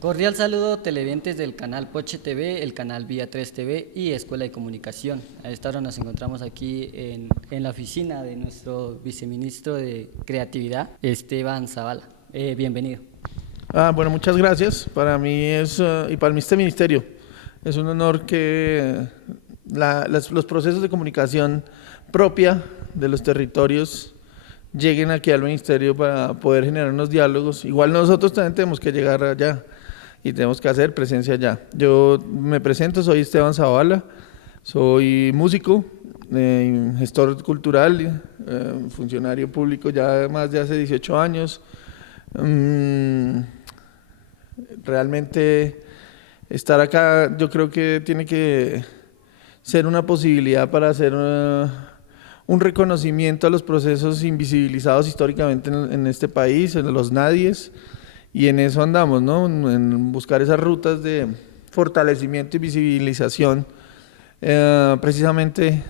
Cordial saludo televidentes del canal Poche TV, el canal Vía 3 TV y Escuela de Comunicación. A esta hora nos encontramos aquí en la oficina de nuestro viceministro de Creatividad, Esteban Zavala. Bienvenido. Bueno, muchas gracias. Para mí y para este ministerio es un honor que los procesos de comunicación propia de los territorios lleguen aquí al ministerio para poder generar unos diálogos. Igual nosotros también tenemos que llegar allá y tenemos que hacer presencia allá. Yo me presento, soy Esteban Zavala, soy músico, gestor cultural, funcionario público ya más de hace 18 años. Realmente estar acá yo creo que tiene que ser una posibilidad para hacer un reconocimiento a los procesos invisibilizados históricamente en este país, en los nadies, y en eso andamos, ¿no? En buscar esas rutas de fortalecimiento y visibilización, precisamente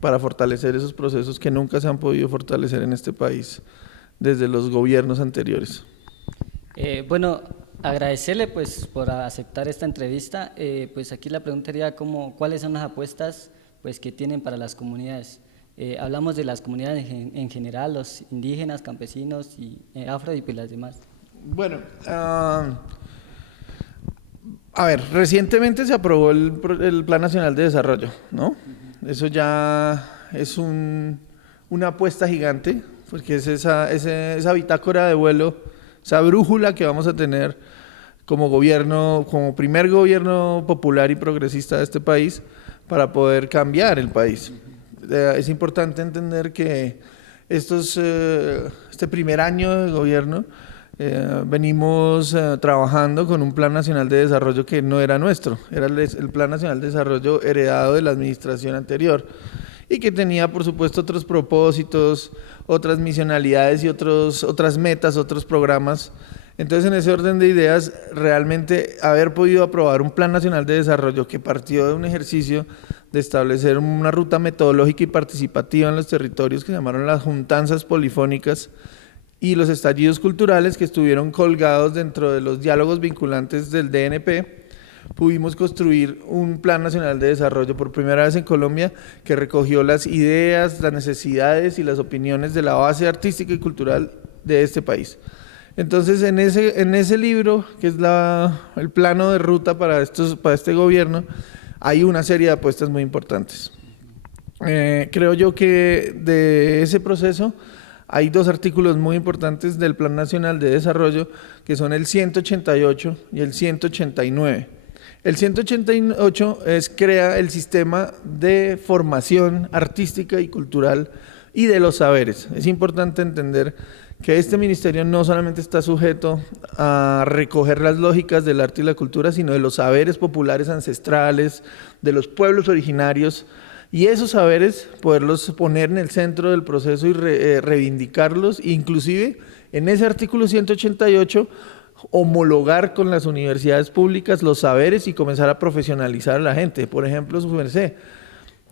para fortalecer esos procesos que nunca se han podido fortalecer en este país desde los gobiernos anteriores. Bueno, agradecerle pues por aceptar esta entrevista. Pues aquí la pregunta sería ¿cuáles son las apuestas pues que tienen para las comunidades? Hablamos de las comunidades en general, los indígenas, campesinos y afro y pues las demás. Bueno, recientemente se aprobó el Plan Nacional de Desarrollo, ¿no? Eso ya es una apuesta gigante, porque es esa bitácora de vuelo, esa brújula que vamos a tener como gobierno, como primer gobierno popular y progresista de este país, para poder cambiar el país. Es importante entender que este primer año de gobierno venimos trabajando con un Plan Nacional de Desarrollo que no era nuestro, era el Plan Nacional de Desarrollo heredado de la administración anterior y que tenía, por supuesto, otros propósitos, otras misionalidades y otras metas, otros programas. Entonces, en ese orden de ideas, realmente haber podido aprobar un Plan Nacional de Desarrollo que partió de un ejercicio de establecer una ruta metodológica y participativa en los territorios que se llamaron las juntanzas polifónicas y los estallidos culturales que estuvieron colgados dentro de los diálogos vinculantes del DNP, pudimos construir un Plan Nacional de Desarrollo por primera vez en Colombia que recogió las ideas, las necesidades y las opiniones de la base artística y cultural de este país. Entonces, en ese libro, que es el plano de ruta para este gobierno, hay una serie de apuestas muy importantes. Creo yo que de ese proceso hay dos artículos muy importantes del Plan Nacional de Desarrollo, que son el 188 y el 189. El 188 crea el sistema de formación artística y cultural y de los saberes. Es importante entender que este ministerio no solamente está sujeto a recoger las lógicas del arte y la cultura, sino de los saberes populares ancestrales, de los pueblos originarios, y esos saberes poderlos poner en el centro del proceso y reivindicarlos, inclusive en ese artículo 188 homologar con las universidades públicas los saberes y comenzar a profesionalizar a la gente. Por ejemplo, su merced,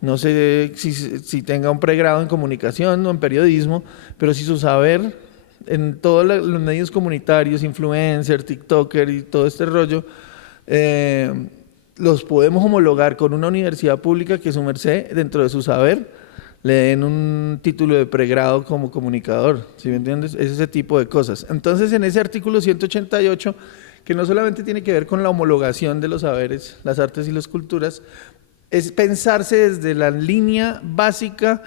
no sé si tenga un pregrado en comunicación o en periodismo, pero si su saber en todos los medios comunitarios, influencer, tiktoker y todo este rollo, los podemos homologar con una universidad pública que su merced, dentro de su saber, le den un título de pregrado como comunicador, ¿sí me entiendes? Es ese tipo de cosas. Entonces, en ese artículo 188, que no solamente tiene que ver con la homologación de los saberes, las artes y las culturas, es pensarse desde la línea básica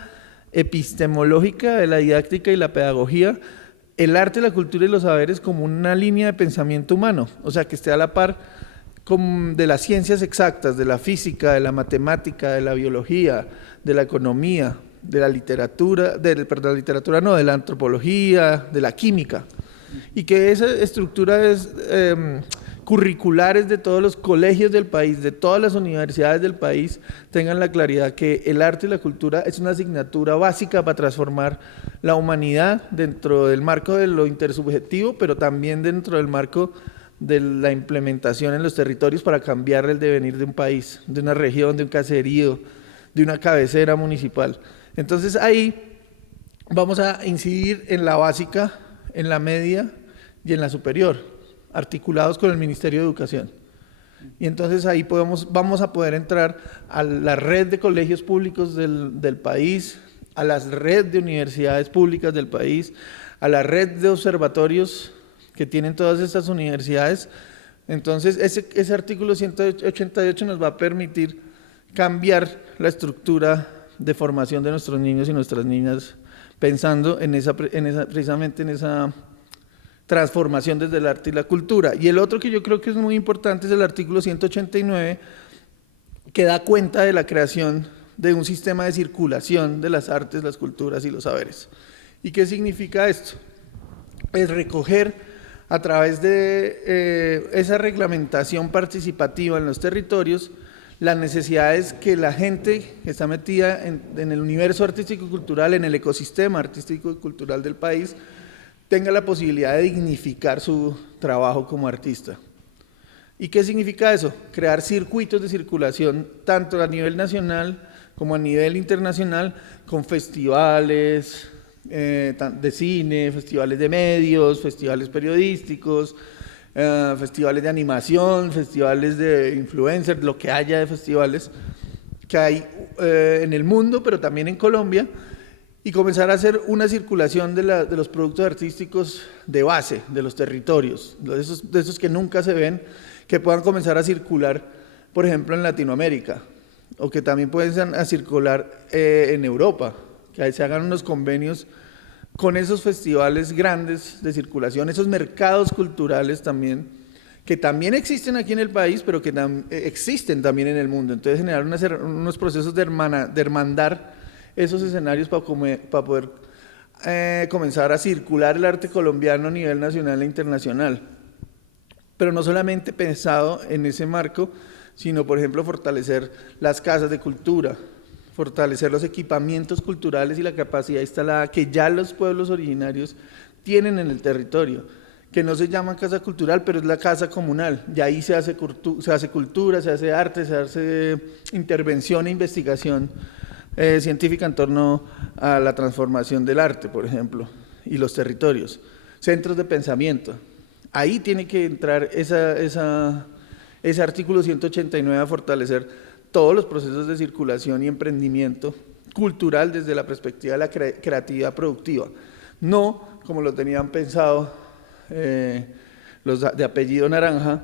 epistemológica de la didáctica y la pedagogía, el arte, la cultura y los saberes como una línea de pensamiento humano, o sea, que esté a la par de las ciencias exactas, de la física, de la matemática, de la biología, de la economía, de la literatura, de la antropología, de la química, y que esa estructura curriculares de todos los colegios del país, de todas las universidades del país, tengan la claridad que el arte y la cultura es una asignatura básica para transformar la humanidad dentro del marco de lo intersubjetivo, pero también dentro del marco de la implementación en los territorios para cambiar el devenir de un país, de una región, de un caserío, de una cabecera municipal. Entonces ahí vamos a incidir en la básica, en la media y en la superior. articulados con el Ministerio de Educación. Y entonces ahí vamos a poder entrar a la red de colegios públicos del país, a la red de universidades públicas del país, a la red de observatorios que tienen todas estas universidades. Entonces ese artículo 188 nos va a permitir cambiar la estructura de formación de nuestros niños y nuestras niñas, pensando precisamente en esa transformación desde el arte y la cultura. Y el otro que yo creo que es muy importante es el artículo 189, que da cuenta de la creación de un sistema de circulación de las artes, las culturas y los saberes. ¿Y qué significa esto? Es recoger a través de esa reglamentación participativa en los territorios las necesidades que la gente que está metida en el universo artístico y cultural, en el ecosistema artístico y cultural del país, tenga la posibilidad de dignificar su trabajo como artista. ¿Y qué significa eso? Crear circuitos de circulación tanto a nivel nacional como a nivel internacional, con festivales de cine, festivales de medios, festivales periodísticos, festivales de animación, festivales de influencers, lo que haya de festivales que hay en el mundo, pero también en Colombia, y comenzar a hacer una circulación de los productos artísticos de base, de los territorios, de esos que nunca se ven, que puedan comenzar a circular, por ejemplo, en Latinoamérica, o que también pueden a circular en Europa, que se hagan unos convenios con esos festivales grandes de circulación, esos mercados culturales también, que también existen aquí en el país, pero que existen también en el mundo. Entonces generar unos procesos de hermandar esos escenarios para poder comenzar a circular el arte colombiano a nivel nacional e internacional. Pero no solamente pensado en ese marco, sino, por ejemplo, fortalecer las casas de cultura, fortalecer los equipamientos culturales y la capacidad instalada que ya los pueblos originarios tienen en el territorio, que no se llama casa cultural, pero es la casa comunal, y ahí se hace cultura, se hace arte, se hace intervención e investigación científica en torno a la transformación del arte, por ejemplo, y los territorios, centros de pensamiento. Ahí tiene que entrar ese artículo 189 a fortalecer todos los procesos de circulación y emprendimiento cultural desde la perspectiva de la creatividad productiva. No como lo tenían pensado los de apellido Naranja,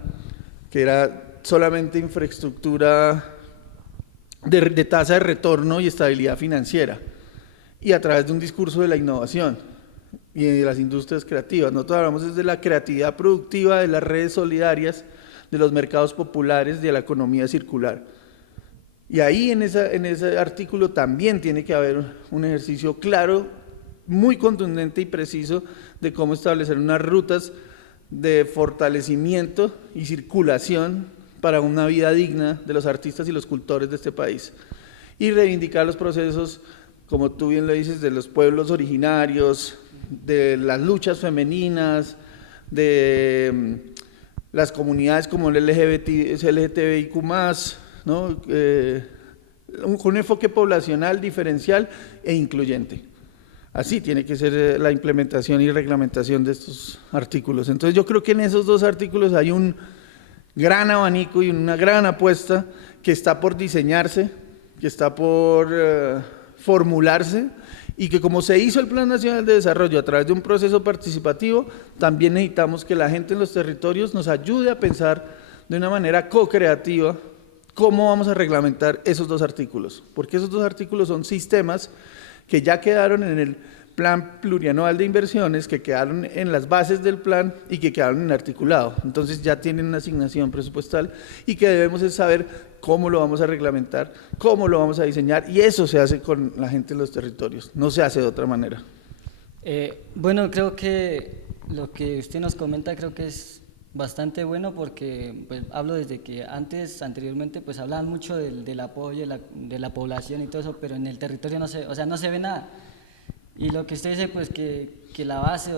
que era solamente infraestructura de tasa de retorno y estabilidad financiera, y a través de un discurso de la innovación y de las industrias creativas. Nosotros hablamos desde la creatividad productiva, de las redes solidarias, de los mercados populares, de la economía circular. Y ahí en ese artículo también tiene que haber un ejercicio claro, muy contundente y preciso de cómo establecer unas rutas de fortalecimiento y circulación para una vida digna de los artistas y los cultores de este país. Y reivindicar los procesos, como tú bien lo dices, de los pueblos originarios, de las luchas femeninas, de las comunidades como el LGTBIQ+, ¿no? Con un enfoque poblacional, diferencial e incluyente. Así tiene que ser la implementación y reglamentación de estos artículos. Entonces yo creo que en esos dos artículos hay un gran abanico y una gran apuesta que está por diseñarse, que está por formularse, y que como se hizo el Plan Nacional de Desarrollo a través de un proceso participativo, también necesitamos que la gente en los territorios nos ayude a pensar de una manera co-creativa cómo vamos a reglamentar esos dos artículos, porque esos dos artículos son sistemas que ya quedaron en el Plan Plurianual de Inversiones, que quedaron en las bases del plan y que quedaron en articulado. Entonces ya tienen una asignación presupuestal y que debemos es saber cómo lo vamos a reglamentar, cómo lo vamos a diseñar, y eso se hace con la gente en los territorios, no se hace de otra manera. Bueno, creo que lo que usted nos comenta creo que es bastante bueno, porque pues hablo desde que anteriormente pues hablaban mucho del apoyo de la población y todo eso, pero en el territorio no se ve nada. Y lo que usted dice, pues que la base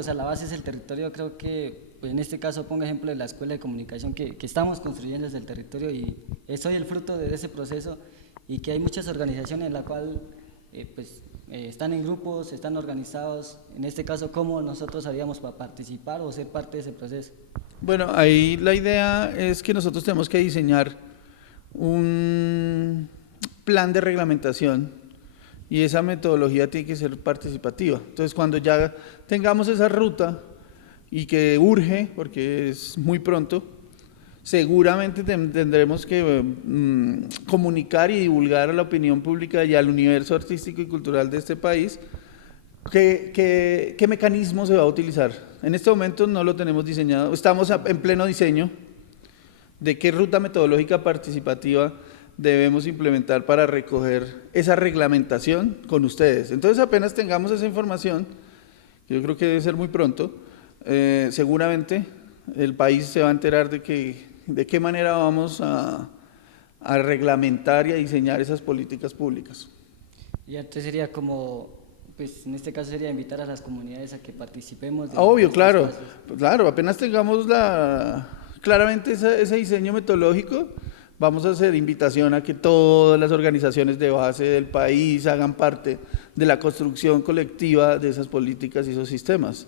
es el territorio. Creo que pues en este caso pongo ejemplo de la Escuela de Comunicación que estamos construyendo desde el territorio, y soy el fruto de ese proceso, y que hay muchas organizaciones en la cual están en grupos, están organizados. En este caso, ¿cómo nosotros haríamos para participar o ser parte de ese proceso? Bueno, ahí la idea es que nosotros tenemos que diseñar un plan de reglamentación y esa metodología tiene que ser participativa. Entonces, cuando ya tengamos esa ruta y que urge, porque es muy pronto, seguramente tendremos que comunicar y divulgar a la opinión pública y al universo artístico y cultural de este país qué mecanismo se va a utilizar. En este momento no lo tenemos diseñado, estamos en pleno diseño de qué ruta metodológica participativa debemos implementar para recoger esa reglamentación con ustedes. Entonces, apenas tengamos esa información, yo creo que debe ser muy pronto, seguramente el país se va a enterar de qué manera vamos a reglamentar y a diseñar esas políticas públicas. Y antes sería como, pues en este caso sería invitar a las comunidades a que participemos. Obvio, estos claro, espacios. claro, apenas tengamos claramente ese diseño metodológico, vamos a hacer invitación a que todas las organizaciones de base del país hagan parte de la construcción colectiva de esas políticas y esos sistemas.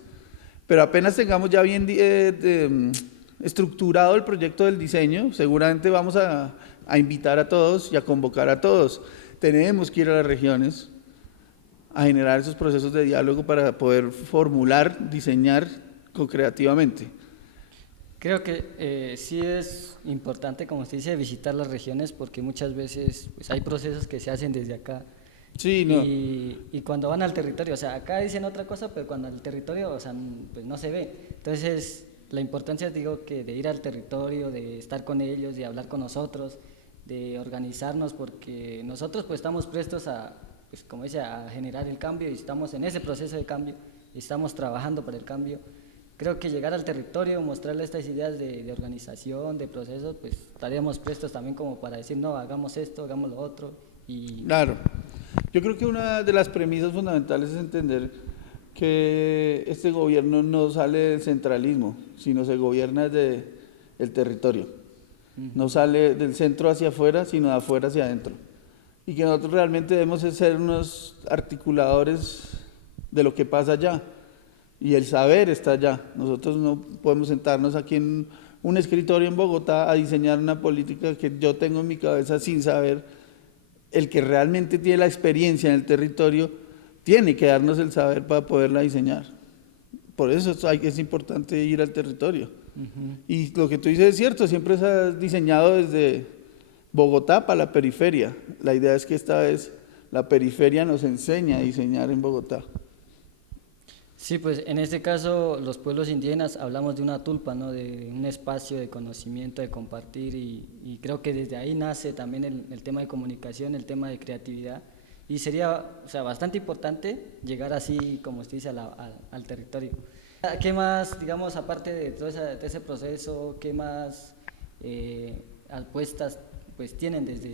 Pero apenas tengamos ya bien estructurado el proyecto del diseño, seguramente vamos a invitar a todos y a convocar a todos. Tenemos que ir a las regiones a generar esos procesos de diálogo para poder formular, diseñar creativamente. Creo que sí es importante, como usted dice, visitar las regiones porque muchas veces pues, hay procesos que se hacen desde acá. Sí, no. Y cuando van al territorio, o sea, acá dicen otra cosa, pero cuando al territorio, o sea, pues no se ve. Entonces, la importancia, digo, que de ir al territorio, de estar con ellos, de hablar con nosotros, de organizarnos, porque nosotros pues estamos prestos a, pues como dice, a generar el cambio y estamos en ese proceso de cambio y estamos trabajando para el cambio. Creo que llegar al territorio, mostrarle estas ideas de organización, de procesos, pues estaríamos prestos también como para decir, no, hagamos esto, hagamos lo otro. Y claro. Yo creo que una de las premisas fundamentales es entender que este gobierno no sale del centralismo, sino se gobierna desde el territorio. No sale del centro hacia afuera, sino de afuera hacia adentro. Y que nosotros realmente debemos ser unos articuladores de lo que pasa allá. Y el saber está allá. Nosotros no podemos sentarnos aquí en un escritorio en Bogotá a diseñar una política que yo tengo en mi cabeza sin saber. El que realmente tiene la experiencia en el territorio tiene que darnos el saber para poderla diseñar. Por eso es importante ir al territorio. Y lo que tú dices es cierto, siempre se ha diseñado desde Bogotá para la periferia. La idea es que esta vez la periferia nos enseña a diseñar en Bogotá. sí, pues en este caso los pueblos indígenas hablamos de una tulpa, ¿no? De un espacio de conocimiento, de compartir y creo que desde ahí nace también el tema de comunicación, el tema de creatividad y sería, o sea, bastante importante llegar así, como usted dice, al territorio. ¿Qué más, digamos, aparte de todo ese proceso, qué más apuestas pues tienen desde...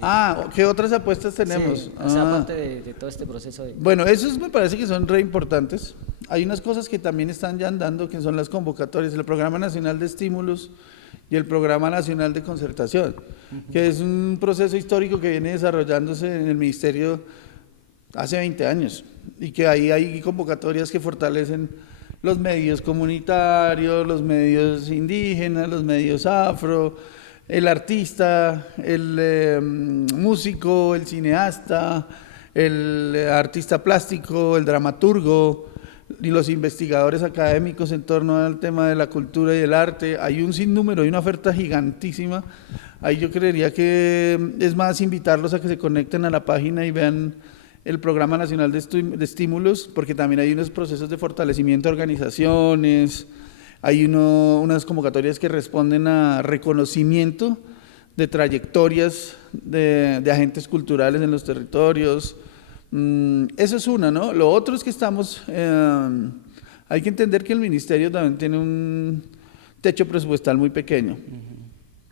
¿Qué otras apuestas tenemos? Sí, o sea, aparte de todo este proceso de... Bueno, esos me parece que son re importantes. Hay unas cosas que también están ya andando, que son las convocatorias, el Programa Nacional de Estímulos y el Programa Nacional de Concertación, que es un proceso histórico que viene desarrollándose en el Ministerio hace 20 años y que ahí hay convocatorias que fortalecen los medios comunitarios, los medios indígenas, los medios afro, el artista, el músico, el cineasta, el artista plástico, el dramaturgo y los investigadores académicos en torno al tema de la cultura y el arte. Hay un sinnúmero, hay una oferta gigantísima. Ahí yo creería que es más invitarlos a que se conecten a la página y vean el Programa Nacional de Estímulos, porque también hay unos procesos de fortalecimiento de organizaciones, hay unas convocatorias que responden a reconocimiento de trayectorias de agentes culturales en los territorios. Eso es una, ¿no? Lo otro es que hay que entender que el ministerio también tiene un techo presupuestal muy pequeño.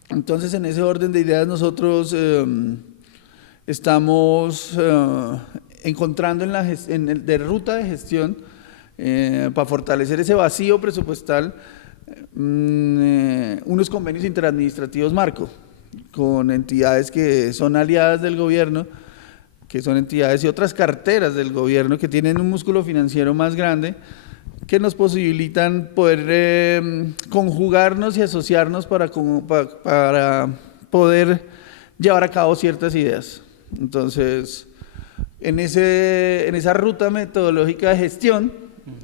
Entonces, en ese orden de ideas nosotros estamos encontrando de ruta de gestión para fortalecer ese vacío presupuestal unos convenios interadministrativos marco con entidades que son aliadas del gobierno, que son entidades y otras carteras del gobierno que tienen un músculo financiero más grande, que nos posibilitan poder conjugarnos y asociarnos para poder llevar a cabo ciertas ideas. Entonces, en esa ruta metodológica de gestión,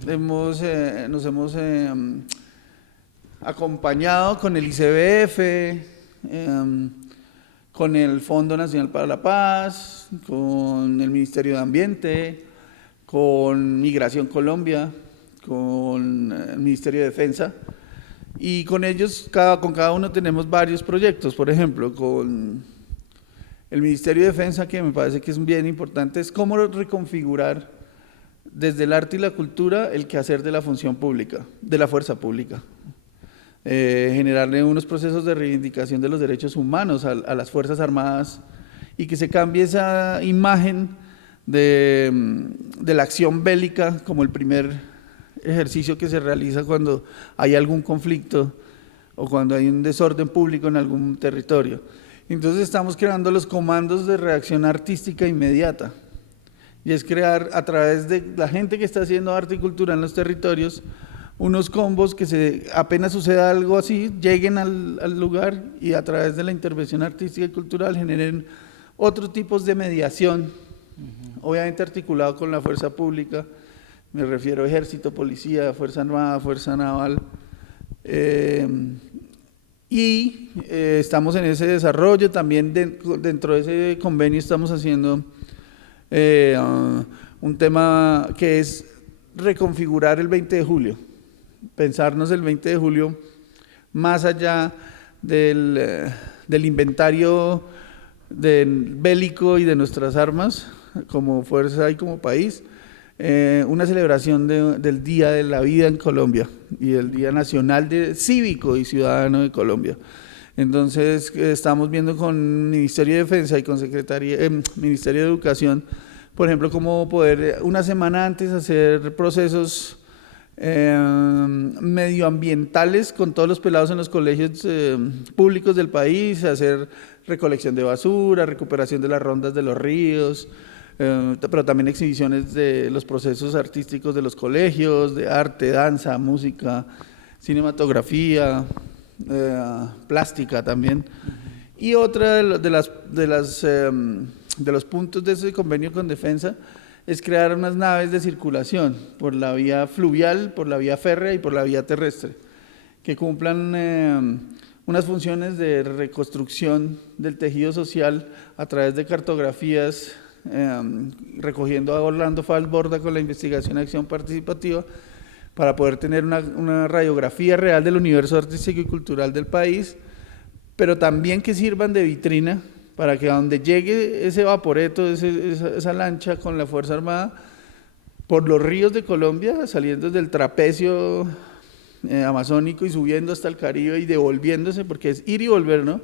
nos hemos acompañado con el ICBF, con el Fondo Nacional para la Paz, con el Ministerio de Ambiente, con Migración Colombia, con el Ministerio de Defensa, y con ellos, con cada uno tenemos varios proyectos. Por ejemplo, con el Ministerio de Defensa, que me parece que es bien importante, es cómo reconfigurar desde el arte y la cultura el quehacer de la función pública, de la fuerza pública. Generarle unos procesos de reivindicación de los derechos humanos a las Fuerzas Armadas y que se cambie esa imagen de la acción bélica como el primer ejercicio que se realiza cuando hay algún conflicto o cuando hay un desorden público en algún territorio. Entonces estamos creando los comandos de reacción artística inmediata, y es crear a través de la gente que está haciendo arte y cultura en los territorios unos combos que apenas suceda algo así, lleguen al lugar y a través de la intervención artística y cultural generen otros tipos de mediación, obviamente articulado con la fuerza pública, me refiero a ejército, policía, fuerza armada, fuerza naval, y estamos en ese desarrollo. También dentro de ese convenio estamos haciendo un tema que es reconfigurar el 20 de julio, pensarnos el 20 de julio más allá del inventario bélico y de nuestras armas como fuerza y como país, una celebración del Día de la Vida en Colombia y el Día Nacional Cívico y Ciudadano de Colombia. Entonces estamos viendo con Ministerio de Defensa y con Ministerio de Educación, por ejemplo, cómo poder una semana antes hacer procesos medioambientales con todos los pelados en los colegios públicos del país, hacer recolección de basura, recuperación de las rondas de los ríos, pero también exhibiciones de los procesos artísticos de los colegios, de arte, danza, música, cinematografía, plástica también. Y otra de los puntos de ese convenio con Defensa es crear unas naves de circulación por la vía fluvial, por la vía férrea y por la vía terrestre, que cumplan unas funciones de reconstrucción del tejido social a través de cartografías, recogiendo a Orlando Falborda con la investigación y acción participativa, para poder tener una radiografía real del universo artístico y cultural del país, pero también que sirvan de vitrina para que a donde llegue ese vaporeto, esa lancha con la Fuerza Armada, por los ríos de Colombia, saliendo desde el trapecio amazónico y subiendo hasta el Caribe y devolviéndose, porque es ir y volver, ¿no?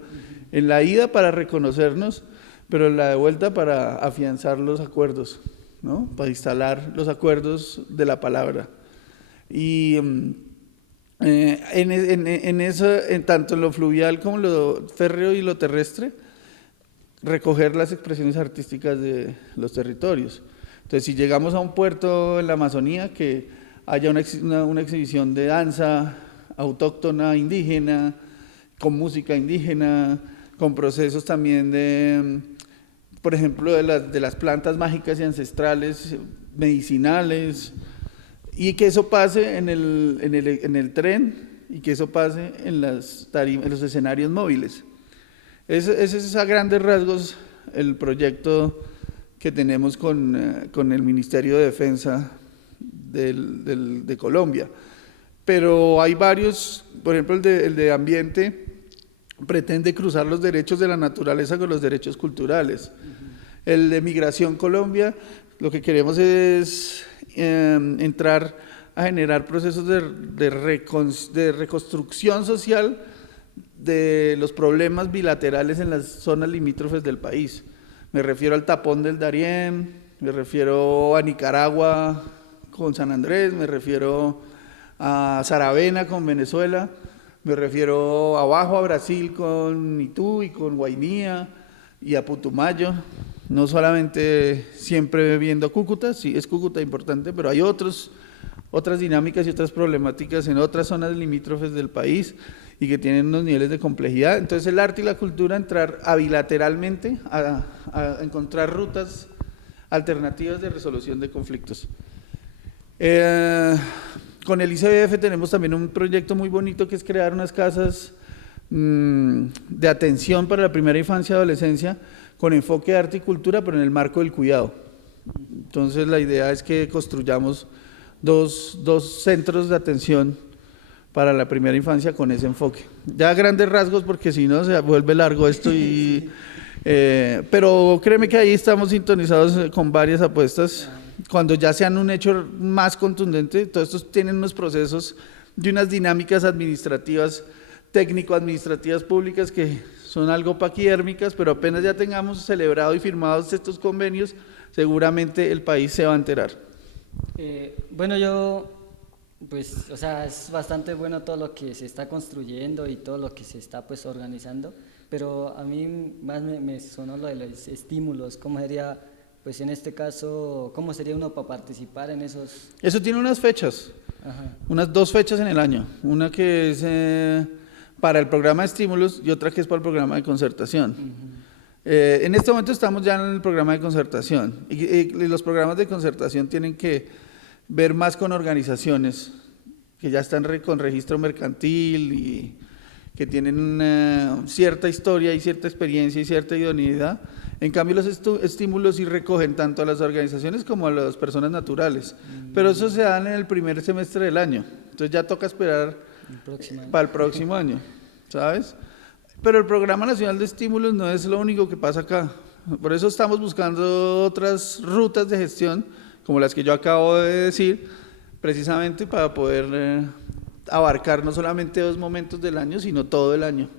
En la ida para reconocernos, pero en la de vuelta para afianzar los acuerdos, ¿no? Para instalar los acuerdos de la palabra. Y tanto en lo fluvial como en lo férreo y lo terrestre, recoger las expresiones artísticas de los territorios. Entonces, si llegamos a un puerto en la Amazonía, que haya una exhibición de danza autóctona, indígena, con música indígena, con procesos también de, por ejemplo, de las plantas mágicas y ancestrales, medicinales, y que eso pase en el tren y que eso pase en los escenarios móviles. Ese es a grandes rasgos el proyecto que tenemos con el Ministerio de Defensa de Colombia. Pero hay varios, por ejemplo el de Ambiente pretende cruzar los derechos de la naturaleza con los derechos culturales. El de Migración Colombia, lo que queremos es entrar a generar procesos de reconstrucción social de los problemas bilaterales en las zonas limítrofes del país. Me refiero al tapón del Darién, me refiero a Nicaragua con San Andrés, me refiero a Saravena con Venezuela, me refiero abajo a Brasil con Itu y con Guainía y a Putumayo. No solamente siempre viendo Cúcuta, sí es Cúcuta importante, pero hay otros otras dinámicas y otras problemáticas en otras zonas limítrofes del país y que tienen unos niveles de complejidad. Entonces el arte y la cultura entrar bilateralmente a encontrar rutas alternativas de resolución de conflictos. Con el ICBF tenemos también un proyecto muy bonito que es crear unas casas de atención para la primera infancia y adolescencia con enfoque de arte y cultura, pero en el marco del cuidado. Entonces la idea es que construyamos dos centros de atención para la primera infancia con ese enfoque. Ya a grandes rasgos, porque si no se vuelve largo esto, pero créeme que ahí estamos sintonizados con varias apuestas. Cuando ya sean un hecho más contundente, todos estos tienen unos procesos de unas dinámicas administrativas, técnico-administrativas públicas que son algo paquidérmicas, pero apenas ya tengamos celebrado y firmados estos convenios, seguramente el país se va a enterar. Bueno, pues, o sea, es bastante bueno todo lo que se está construyendo y todo lo que se está, pues, organizando, pero a mí más me sonó lo de los estímulos. ¿Cómo sería, pues, en este caso, cómo sería uno para participar en esos? Eso tiene unas fechas, unas 2 fechas en el año, una que es para el programa de estímulos y otra que es para el programa de concertación. En este momento estamos ya en el programa de concertación y los programas de concertación tienen que ver más con organizaciones que ya están con registro mercantil y que tienen cierta historia y cierta experiencia y cierta idoneidad. En cambio, los estímulos sí recogen tanto a las organizaciones como a las personas naturales, pero eso se dan en el primer semestre del año, entonces ya toca esperar para el próximo año, ¿sabes? Pero el Programa Nacional de Estímulos no es lo único que pasa acá, por eso estamos buscando otras rutas de gestión, como las que yo acabo de decir, precisamente para poder abarcar no solamente 2 momentos del año, sino todo el año.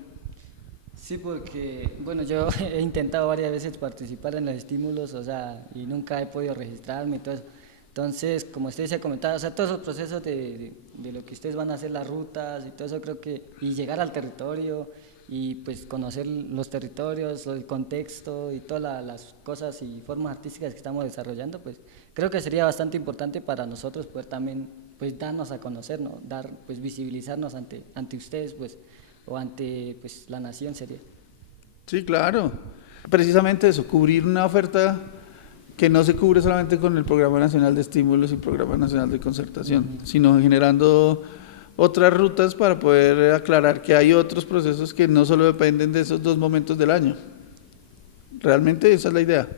Sí, porque, bueno, yo he intentado varias veces participar en los estímulos, o sea, y nunca he podido registrarme y todo eso. Entonces, como ustedes se comentado, o sea, todos esos procesos de lo que ustedes van a hacer, las rutas y todo eso, creo que, y llegar al territorio y pues conocer los territorios, el contexto y todas las cosas y formas artísticas que estamos desarrollando, pues creo que sería bastante importante para nosotros poder también, pues, darnos a conocer, ¿no? Pues visibilizarnos ante ustedes, pues, o ante, pues, la nación sería. Sí, claro. Precisamente eso, cubrir una oferta que no se cubre solamente con el Programa Nacional de Estímulos y Programa Nacional de Concertación, sino generando otras rutas para poder aclarar que hay otros procesos que no solo dependen de esos 2 momentos del año. Realmente esa es la idea.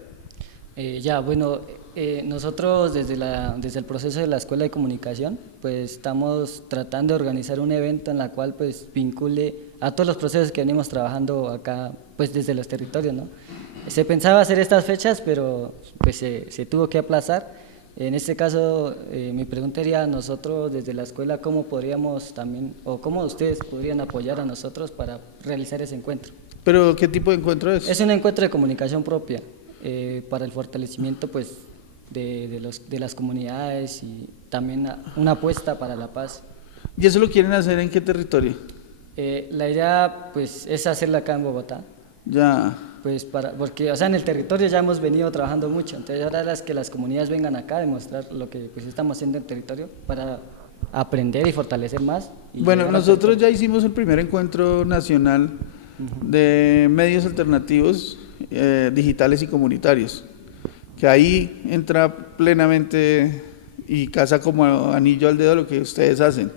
Nosotros desde el proceso de la Escuela de Comunicación, pues estamos tratando de organizar un evento en la cual pues vincule a todos los procesos que venimos trabajando acá, pues desde los territorios, ¿no? Se pensaba hacer estas fechas, pero pues se tuvo que aplazar. En este caso, mi pregunta sería, nosotros desde la escuela, ¿cómo podríamos también, o cómo ustedes podrían apoyar a nosotros para realizar ese encuentro? ¿Pero qué tipo de encuentro es? Es un encuentro de comunicación propia, para el fortalecimiento pues de las comunidades y también una apuesta para la paz. ¿Y eso lo quieren hacer en qué territorio? La idea pues es hacerla acá en Bogotá. Ya. Pues porque, o sea, en el territorio ya hemos venido trabajando mucho, entonces ahora es que las comunidades vengan acá a demostrar lo que pues estamos haciendo en el territorio para aprender y fortalecer más. Bueno, nosotros ya hicimos el primer encuentro nacional de medios alternativos, digitales y comunitarios, que ahí entra plenamente y casa como anillo al dedo lo que ustedes hacen.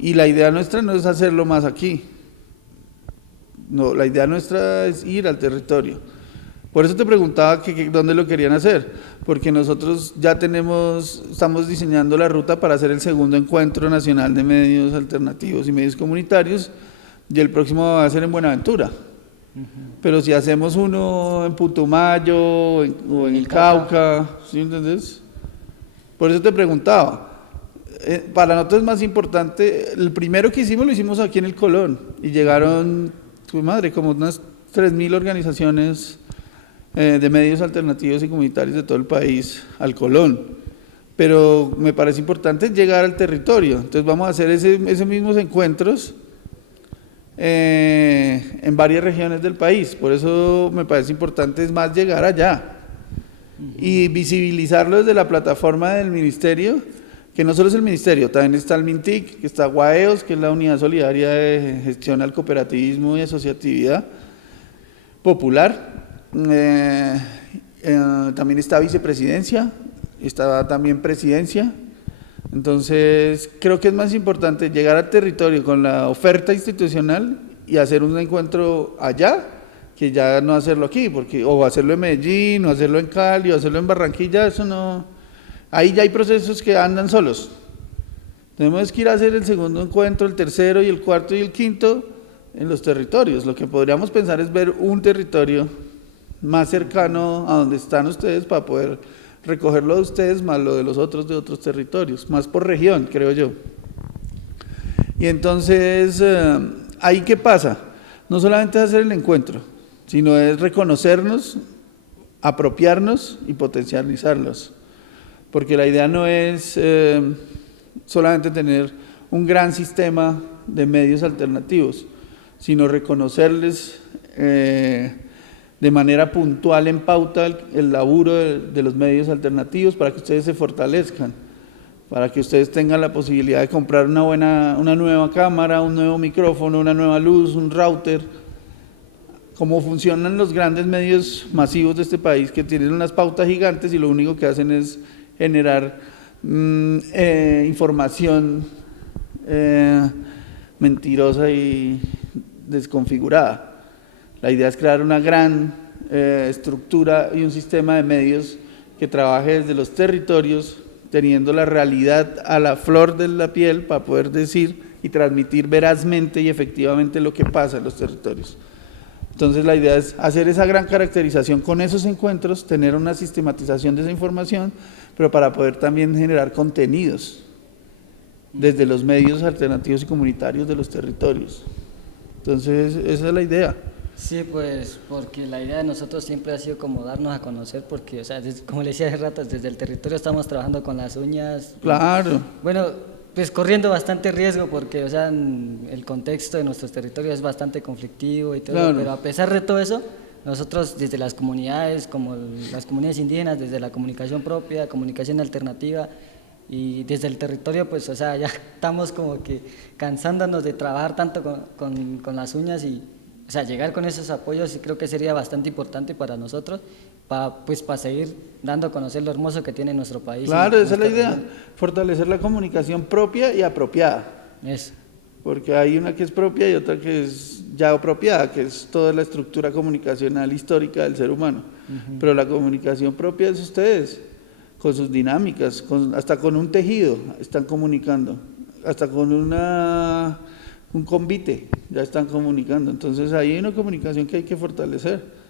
Y la idea nuestra no es hacerlo más aquí. No, la idea nuestra es ir al territorio. Por eso te preguntaba que dónde lo querían hacer, porque nosotros ya estamos diseñando la ruta para hacer el segundo encuentro nacional de medios alternativos y medios comunitarios, y el próximo va a ser en Buenaventura. Pero si hacemos uno en Putumayo o en el Cauca, ¿sí entendés? Por eso te preguntaba. Para nosotros es más importante, el primero que hicimos lo hicimos aquí en el Colón, y llegaron, como unas 3.000 organizaciones de medios alternativos y comunitarios de todo el país al Colón, pero me parece importante llegar al territorio, entonces vamos a hacer esos mismos encuentros en varias regiones del país, por eso me parece importante es más llegar allá y visibilizarlo desde la plataforma del ministerio, que no solo es el ministerio, también está el MINTIC, que está Guaeos, que es la Unidad Solidaria de Gestión al Cooperativismo y Asociatividad Popular, también está Vicepresidencia, está también Presidencia. Entonces, creo que es más importante llegar al territorio con la oferta institucional y hacer un encuentro allá, que ya no hacerlo aquí, porque o hacerlo en Medellín, o hacerlo en Cali, o hacerlo en Barranquilla, eso no. Ahí ya hay procesos que andan solos. Tenemos que ir a hacer el segundo encuentro, el tercero y el cuarto y el quinto en los territorios. Lo que podríamos pensar es ver un territorio más cercano a donde están ustedes para poder recogerlo de ustedes más lo de los otros de otros territorios, más por región, creo yo. Y entonces, ¿ahí qué pasa? No solamente es hacer el encuentro, sino es reconocernos, apropiarnos y potencializarlos. Porque la idea no es solamente tener un gran sistema de medios alternativos, sino reconocerles de manera puntual en pauta el laburo de los medios alternativos para que ustedes se fortalezcan, para que ustedes tengan la posibilidad de comprar una nueva cámara, un nuevo micrófono, una nueva luz, un router. Cómo funcionan los grandes medios masivos de este país, que tienen unas pautas gigantes y lo único que hacen es generar información mentirosa y desconfigurada. La idea es crear una gran estructura y un sistema de medios que trabaje desde los territorios, teniendo la realidad a la flor de la piel para poder decir y transmitir verazmente y efectivamente lo que pasa en los territorios. Entonces la idea es hacer esa gran caracterización con esos encuentros, tener una sistematización de esa información, pero para poder también generar contenidos desde los medios alternativos y comunitarios de los territorios. Entonces esa es la idea. Sí, pues porque la idea de nosotros siempre ha sido como darnos a conocer, porque, o sea, como le decía hace rato, desde el territorio estamos trabajando con las uñas. Claro. Bueno, pues corriendo bastante riesgo porque, o sea, el contexto de nuestros territorios es bastante conflictivo y todo, claro. Pero a pesar de todo eso, nosotros desde las comunidades, como las comunidades indígenas, desde la comunicación propia, comunicación alternativa y desde el territorio, pues, o sea, ya estamos como que cansándonos de trabajar tanto con las uñas y, o sea, llegar con esos apoyos creo que sería bastante importante para nosotros, para seguir dando a conocer lo hermoso que tiene nuestro país. Claro, esa es la idea, fortalecer la comunicación propia y apropiada. Eso. Porque hay una que es propia y otra que es ya apropiada, que es toda la estructura comunicacional histórica del ser humano. Pero la comunicación propia es ustedes, con sus dinámicas, hasta con un tejido están comunicando, hasta con un convite ya están comunicando. Entonces ahí hay una comunicación que hay que fortalecer.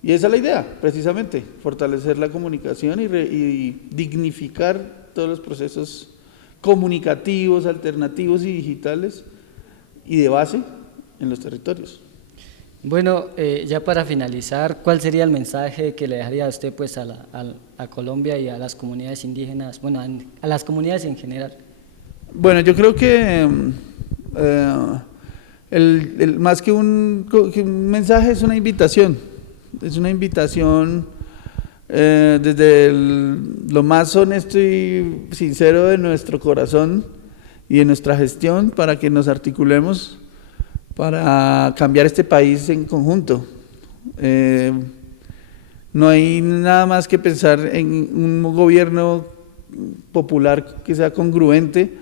Y esa es la idea, precisamente, fortalecer la comunicación y dignificar todos los procesos comunicativos, alternativos y digitales y de base en los territorios. Bueno, ya para finalizar, ¿cuál sería el mensaje que le dejaría a usted pues a Colombia y a las comunidades indígenas, bueno, a las comunidades en general? Bueno, yo creo que más que un mensaje es una invitación. Es una invitación desde lo más honesto y sincero de nuestro corazón y de nuestra gestión para que nos articulemos para cambiar este país en conjunto. No hay nada más que pensar en un gobierno popular que sea congruente,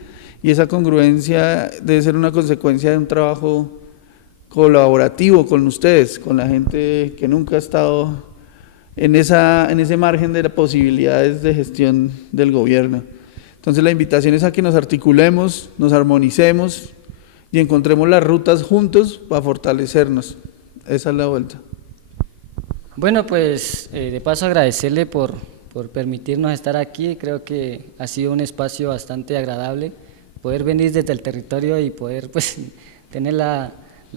y esa congruencia debe ser una consecuencia de un trabajo colaborativo con ustedes, con la gente que nunca ha estado en ese margen de las posibilidades de gestión del gobierno. Entonces la invitación es a que nos articulemos, nos armonicemos y encontremos las rutas juntos para fortalecernos. Esa es la vuelta. Bueno, pues de paso agradecerle por permitirnos estar aquí. Creo que ha sido un espacio bastante agradable poder venir desde el territorio y poder pues tener la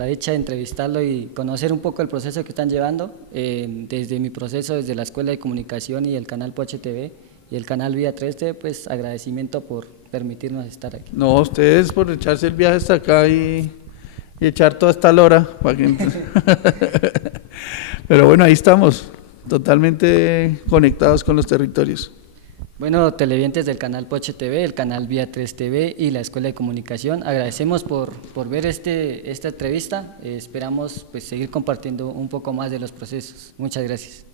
dicha de entrevistarlo y conocer un poco el proceso que están llevando, desde mi proceso, desde la Escuela de Comunicación y el canal Poche TV y el canal Vía 3D, pues agradecimiento por permitirnos estar aquí. No, a ustedes por echarse el viaje hasta acá y echar toda esta lora. Para que Pero bueno, ahí estamos, totalmente conectados con los territorios. Bueno, televidentes del canal Poche TV, el canal Vía 3 TV y la Escuela de Comunicación, agradecemos por ver esta entrevista. Esperamos pues seguir compartiendo un poco más de los procesos. Muchas gracias.